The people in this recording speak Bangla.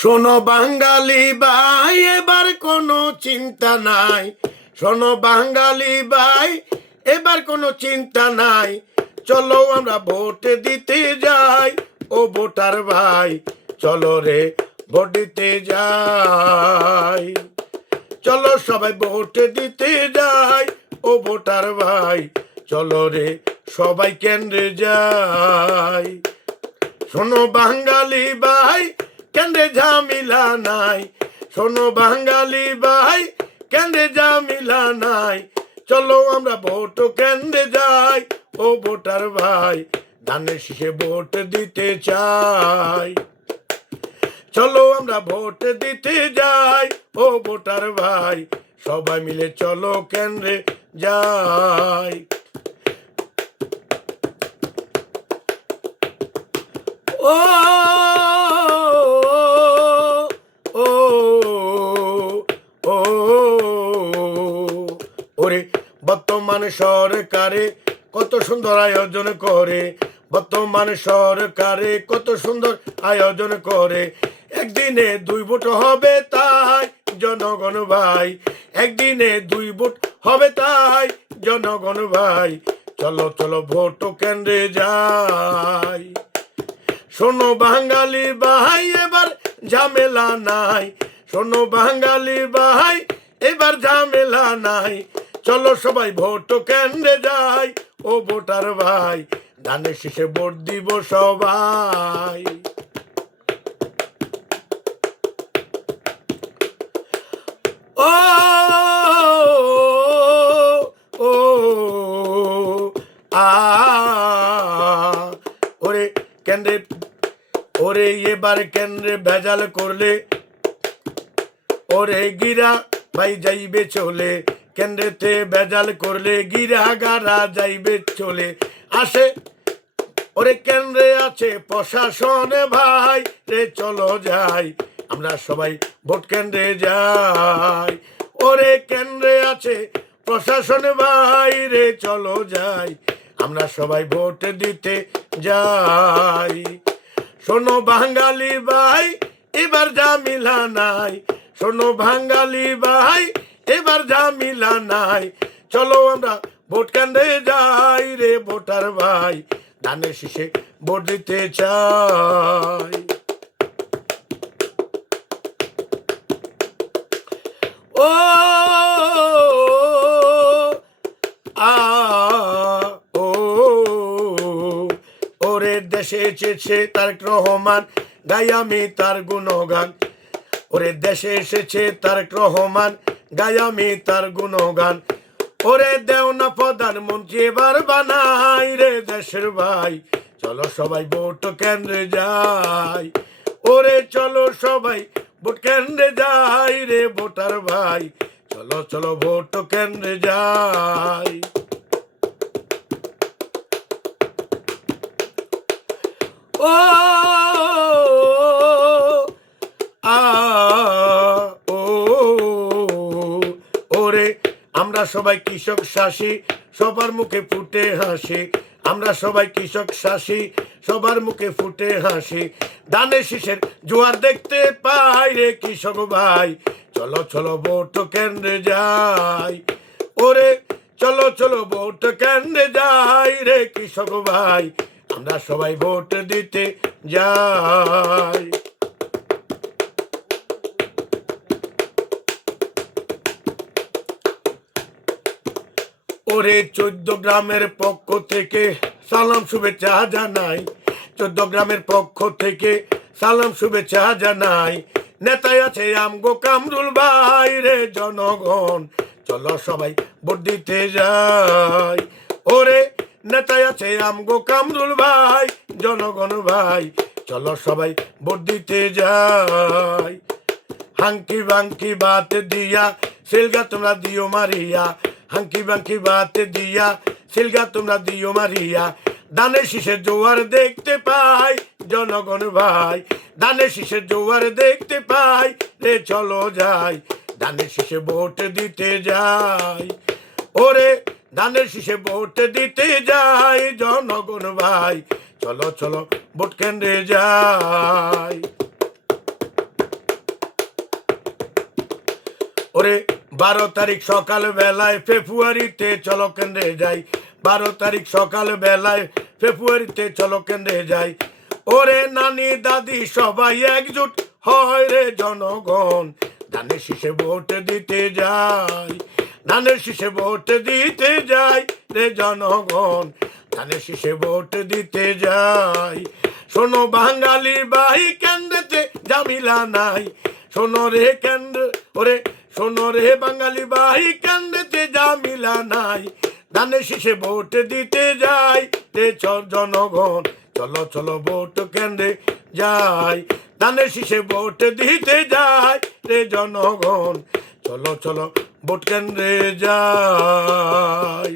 শোনো বাঙালি ভাই, এবার কোনো চিন্তা নাই। শোনো বাঙালি ভাই, এবার কোনো চিন্তা নাই। চলো আমরা ভোট দিতে যাই, ও ভোটার ভাই, চলো রে ভোট দিতে যাই। চলো সবাই ভোট দিতে যাই, ও ভোটার ভাই, চলো রে সবাই কেন্দ্রে যাই। শোনো বাঙালি ভাই, কেন্দ্রে ঝামেলা নাই। শোনো বাঙালি ভাই, কেন্দ্রে ঝামেলা নাই। চলো আমরা ভোট কেন্দ্রে যাই, ও ভোটার ভাই, ধানের শীষে ভোট দিতে চাই। চলো আমরা ভোট দিতে যাই, ও ভোটার ভাই, সবাই মিলে চলো কেন্দ্রে যাই। ও ও ও ওরে বর্তমান সরকারে কত সুন্দর আয়োজন করে। বর্তমান সরকারে কত সুন্দর আয়োজন করে। একদিনে 2 ভোট হবে তাই জনগণ ভাই, একদিনে 2 ভোট হবে তাই জনগণ ভাই, চলো চলো ভোট কেন্দ্রে যাই। শোনো বাঙালি ভাই, এবার ঝামেলা নাই। শোনো বাঙালি ভাই, এবার ঝামেলা নাই। চলো সবাই ভোট কেন্দ্রে যাই, ও ভোটার ভাই, ধানের শীষে ভোট দিব সবাই। ও ও আ ওরে কেন্দ্রে, ওরে এবার কেন্দ্রে ভেজাল করলে, ওরে গিরা ভাই যাইবে চলে। কেন্দ্রেতে ভেজাল করলে গিরা গারা যাইবে চলে। আসে ওরে কেন্দ্রে আছে প্রশাসন ভাই রে, চলো যাই আমরা সবাই ভোট কেন্দ্রে যাই। ওরে কেন্দ্রে আছে প্রশাসন ভাই রে, চলো যাই আমরা সবাই ভোট দিতে যাই। শোনো বাঙালি ভাই, এবার ঝামেলা নাই। শোনো বাঙালি ভাই, এবার ঝামেলা নাই। চলো আমরা ভোট কেন্দ্রে যাই রে ভোটার ভাই, ধানের শীষে ভোট দিতে চাই। ও আ ও ওরে দেশে এসেছে তারেক রহমান, গাই আমি তার গুণগান। ওরে দেশে এসেছে তারেক রহমান, গাই আমি তার গুণগান। ওরে দেও না প্রধানমন্ত্রী এবার বানাই রে দেশের ভাই, চলো সবাই ভোট কেন্দ্রে যাই। ওরে চলো সবাই ভোট কেন্দ্রে যাই রে ভোটার ভাই, চলো চলো ভোট কেন্দ্রে যাই। ও আ ও ওরে আমরা সবাই কৃষক শাসী, সবার মুখে ফুটে হাসি। আমরা সবাই কৃষক শাসী, সবার মুখে ফুটে হাসি। ধানের শীষের জোয়ার দেখতে পাই রে কৃষক ভাই, চলো চলো ভোট কেন্দ্রে যাই। ওরে চলো চলো ভোট কেন্দ্রে যাই রে কৃষক ভাই, আমরা সবাই ভোট দিতে যাই। ওরে 14 গ্রামের পক্ষ থেকে সালাম শুভেচ্ছা জানাই। 14 গ্রামের পক্ষ থেকে সালাম শুভেচ্ছা জানাই। নেতায় আছে আমগো কামরুল ভাই রে জনগণ, চলো সবাই ভোট দিতে যাই। ওরে নেতায় আছে আমগো কামরুল ভাই, জনগণ ভাই, চলো সবাই ভোট দিতে যাই। হাঙ্কি বাঙ্কি বাত দিয়া সিলগা তোমরা দিও মারিয়া, হাঙ্কি বাঙ্কি বাত দিয়া সিলগা তোমরা দিও মারিয়া। ধানের শীষের জোয়ার দেখতে পাই জনগণ ভাই, ধানের শীষের জোয়ার দেখতে পাই রে, চলো যাই ধানের শীষে ভোট দিতে যাই। ওরে ধানের শীষে ভোট দিতে যাই জনগণ ভাই, চলো চলো ভোট কেন্দ্রে যাই। ওরে 12 তারিখ সকাল বেলায় ফেব্রুয়ারিতে চলো কেন্দ্রে যাই, 12 তারিখ সকাল বেলায় ফেব্রুয়ারিতে চলো কেন্দ্রে যাই। ওরে নানি দাদি সবাই একজুট হয় রে জনগণ, ধানের শীষে ভোট দিতে যাই, ধানের শীষে ভোট দিতে যাই রে জনগণ, ধানের শীষে ভোট দিতে যাই। শোনো বাঙালি ভাই কেন্দ্রেতে ঝামেলা নাই, শোনো রে কেন্দ্র, ওরে শোনো রে বাঙালি ভাই কেন্দ্রেতে ঝামেলা নাই, ধানের শীষে ভোট দিতে যাই রে জনগণ, চলো চলো ভোট কেন্দ্রে যাই, ধানের শীষে ভোট দিতে যাই রে জনগণ, চলো চলো ভোট কেন্দ্রে যাই।